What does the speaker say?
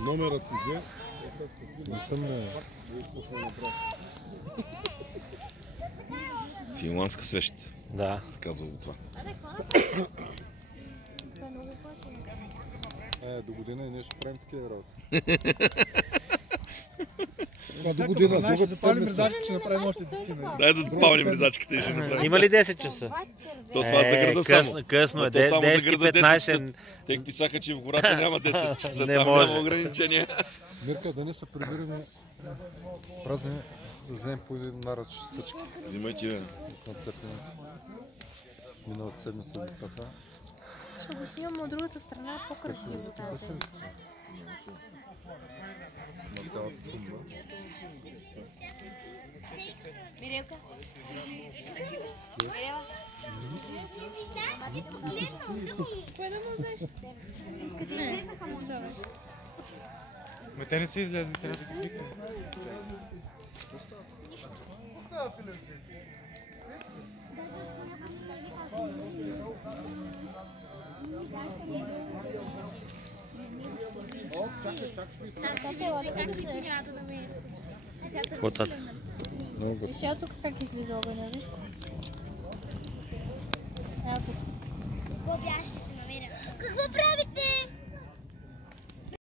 Номерът ти взе? Не съм не. Финландска свещ. Да. Се казва това. До година и нещо правим такива работи. До година, другата седмица. Ще направим още 10. Дай да допълним мризачката и ще направим. Има ли 10 часа? То това за града само. Късно е, То само за 10 града 10 15. часа. Те писаха, че в гората няма 10 часа. Не Там може. няма ограничения. Мирка, да не се прибираме празни, да вземем по един наръч всички. Взимайте, бе. Нацепени. Миналата седмица децата. Ще го снимам от другата страна, по-красиво тази. На цялата тумба. Мирелка? Мирела? Кое да му дадеш? Къде излезнаха му? Ме те не са излезли, трябва да ги викнем. Какво тата? Виж я тук как излиза огъня, виж? Ето. Какво правите?